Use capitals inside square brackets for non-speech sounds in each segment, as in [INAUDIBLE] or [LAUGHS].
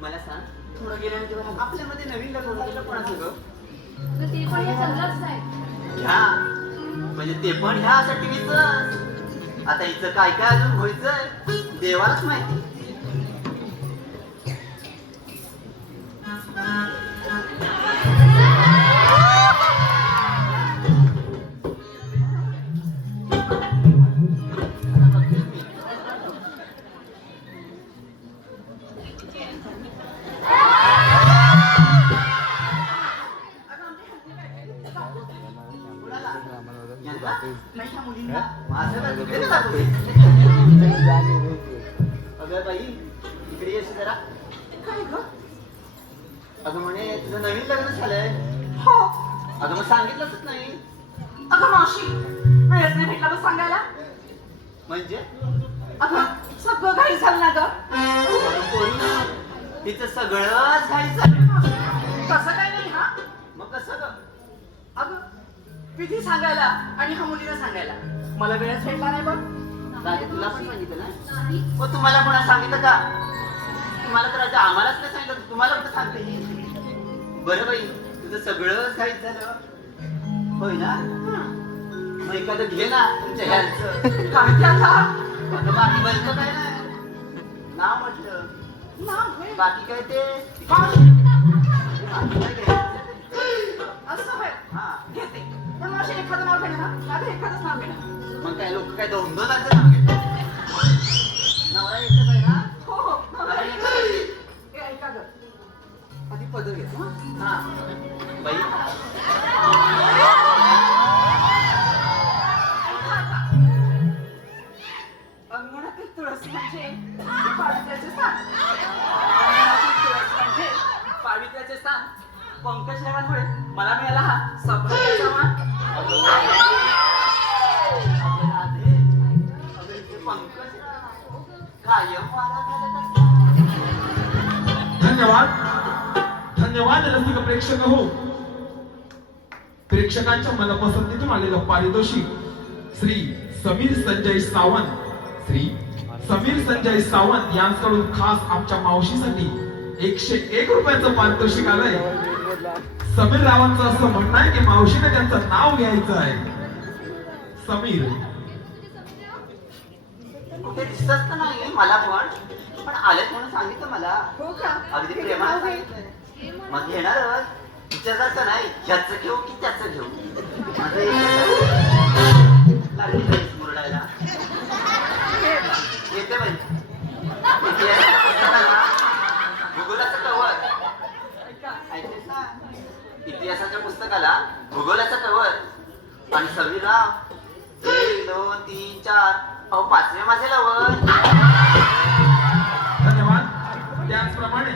मला सांग. थोडं आपल्यामध्ये नवीन ते पण ह्या? म्हणजे ते पण ह्या टीव्हीच? आता हिचं काय काय अजून व्हायचं देवालाच माहिती. अगं बाई इकडे येशील जरा काय ग अगं म्हणे तुझं नवीन लग्न झालंय हो अगं मग सांगितलंच नाही अगं मावशी वेळच नाही भेटला सांगायला म्हणजे अगं सगळं घाई झालं ना ग तिचं सगळंच घाईचं कसं काय विधी सांगायला आणि हा मुलीला सांगायला. मला वेळच भेटला नाही बघ. राजे तुला पण सांगितलं ना? मग तुम्हाला कोणा सांगितलं का? तुम्हाला तर राजा आम्हालाच नाही सांगितलं तुम्हाला कुठं सांगते ही? बरं बाई तुझं सगळं घाईत झालं होय ना? मग एखादं घे ना तुमच्या ह्यांचं. आता? आता बाकी बरं काय नाव म्हटलं. बाकी काय ते मावशी, बाकी काय घ्यायचं? असं होय हा घेते मावशी एखादं नाव घेणार ना माझं एखादंच नाव घेणार. मग काय लोक काय दोन दोन नवरा एकच आहे ना? हो हो नवरा एकच आहे. ए, ऐका ग. आधी पदर घेतो हं? हा. बाई. पंकज मला मिळाला हा सौभाग्याचा मान धन्यवाद. धन्यवाद रसिक प्रेक्षक हो. प्रेक्षकांच्या मनपसंतीतून आलेलं पारितोषिक श्री समीर संजय सावंत श्री समीर संजय सावंत यांकडून खास आमच्या मावशीसाठी एकशे एक रुपयाचं पारितोषिक आलंय. समीर रावांचं असं म्हणणं आहे की मावशीने त्यांचं नाव घ्यायचं आहे. समीर. कुठे दिसत नाही मला पण पण आलेत म्हणून सांगितलं मला. हो का? अगदी प्रेमाने सांगितलंय. मग घेणारच विचारसारखं नाही? ह्याचं घेऊ की त्याचं घेऊ? [LAUGHS] माझं एकच आहे. लागली बाई मुरडायला येते बाई इतिहासाच्या पुस्तकाला भूगोलाचं कवर ऐकतेस ना इतिहासाच्या पुस्तकाला भूगोलाचा कवर आणि सगळी एक दोन तीन चार. अहो पाचवे माझे लवण धन्यवाद. त्याचप्रमाणे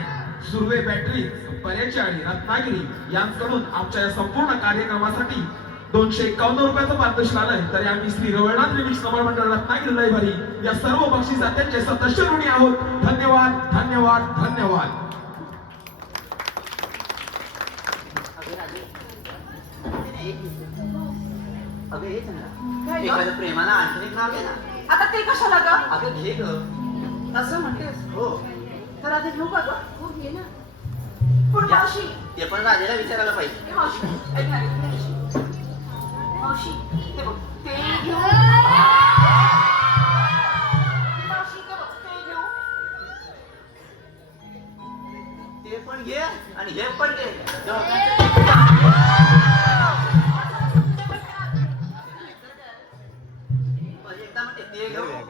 सुर्वे बॅटरी पर्याची आणि रत्नागिरी यांकडून आमच्या या संपूर्ण कार्यक्रमासाठी दोनशे एकावन्न रुपयाचं पारितोषिक आलंय. तरी आम्ही श्री रवळनाथ लिमिट कमळ मंडळ रत्नागिरी लयभरी या सर्व बक्षिसात्यांचे सदस्य ऋणी आहोत. धन्यवाद धन्यवाद धन्यवाद अगं राजे, एक मिनिट. अगं चंद्रा काय ग? एखादं प्रेमानं आणखीन एक नाव घे ना. आता ते कशाला ग? अगं घे ग. असं म्हणतेस? हो. तर आधी घेऊ का ग? हो घे ना. पण मावशी? ते पण राजाला विचारायला पाहिजे. ए, मावशी. ऐक ना, ऐक ना. मावशी ते बघ ते घेऊ. मावशी ते बघ ते घेऊ. ते पण घे आणि हे पण घे.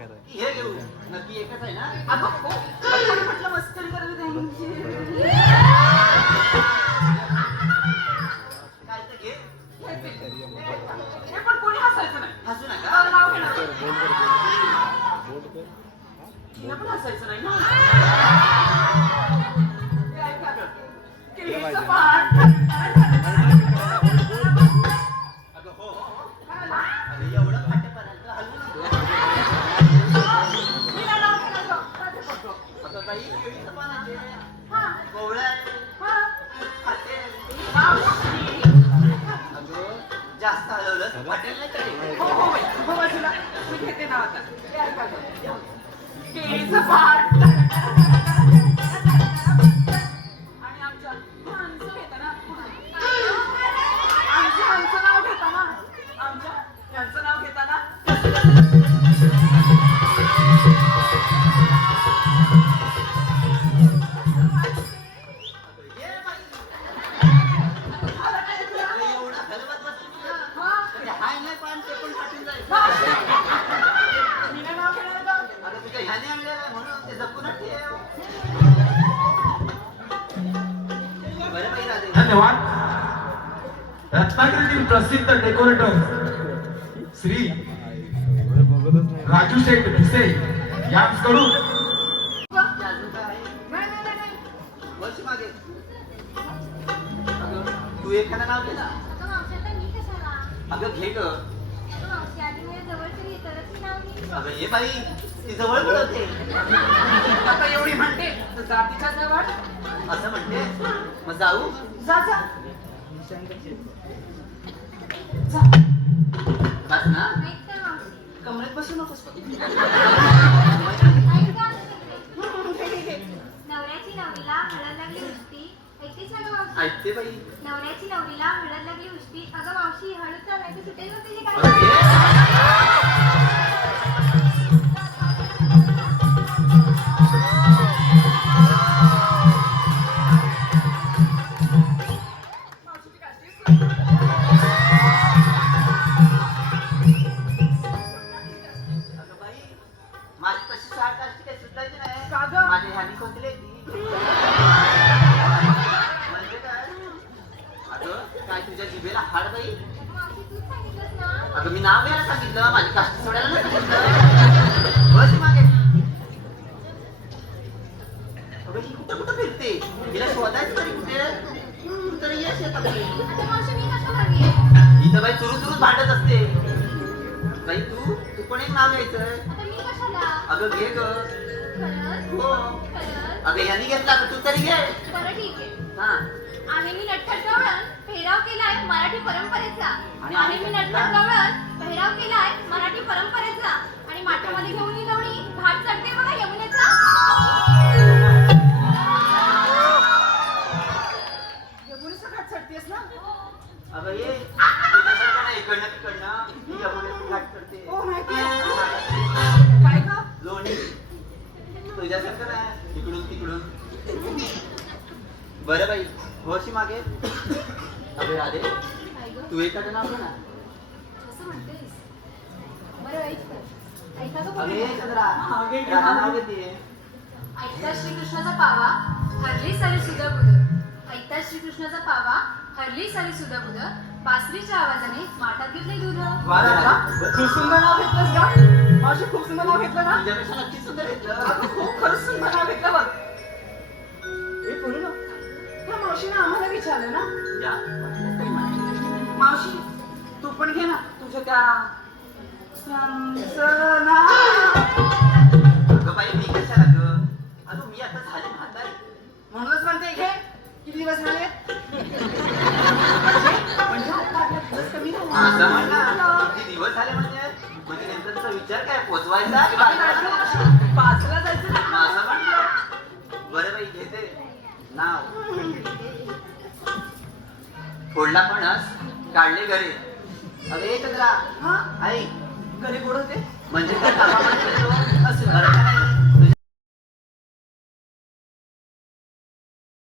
ते घेऊ की हे घेऊ नक्की एकच आहे ना? अगं हो. कशाला म्हटलं मस्करी करत त्यांची काय तर घे. हे पण कोणी हसायचं नाही. हसू नका. मला नाव घेणार तिला पण हसायचं नाही ना. हो, हो, हो, बाजूला. मी घेते नाव आता. आणि आमच्या माणसं घेताना आमच्या आमचं रत्नागिरीतील प्रसिद्ध डेकोरेटर श्री राजू शेठ भिसे यांकडून तू एखादं नाव घे ना अगं घे ग. अगं ये बाई ती जवळ पडवते आता एवढी म्हणते जातीच्या जवळ. असं म्हणते? मग जाऊ. जा जा. कमरेत बसू नकोस नवऱ्याची नवरीला हळद लागली उष्टी ऐकतेस ना गं ऐकते बाई नवऱ्याची नवरीला हळद लागली उष्टी अगं मावशी हळद चालायची सुटेल ना तुझी काय इथं बाई सुरू सुरूच भांडत असते. बाई तू? तू पण एक नाव घ्यायचं. अगं घे ग. हो. अगं यांनी घेतला तू तरी घे. बरं ठीक आहे. हा. आहे मी नटखट गवळण पेहराव केलाय मराठी परंपरेचा. आणि मी नटखट गवळण पेहराव केलाय मराठी परंपरेचा. आणि माठामध्ये घेऊन ही गवळी घाट चढते बघा यमुनेचं. अबे राधे तू एखादं नाव घे ना. बोलू. चंद्रा हा, घे, घे, राधा हा. नाव घेते. ऐकता श्रीकृष्णाचा पावा हरली सारी सुधा बुध ऐकता श्रीकृष्णाचा पावा हरली सारी सुधा बुध बासरीच्या आवाजाने माठात घेतले दूध. वा खूप सुंदर नाव घेतलंस का मावशी खूप सुंदर नाव घेतलं ना. तुझ्यापेक्षा नक्कीच सुंदर घेतलं. खूप खरंच सुंदर नाव घेतलं बघ. मावशीने आम्हाला विचारलं ना या. मावशी तू पण घे ना तुझ्या त्या त्यांचं नाव. फोडला फणस काढले घरी. एक चंद्रा हा? आई. घरी गोड होते? म्हणजे काय कामा? असं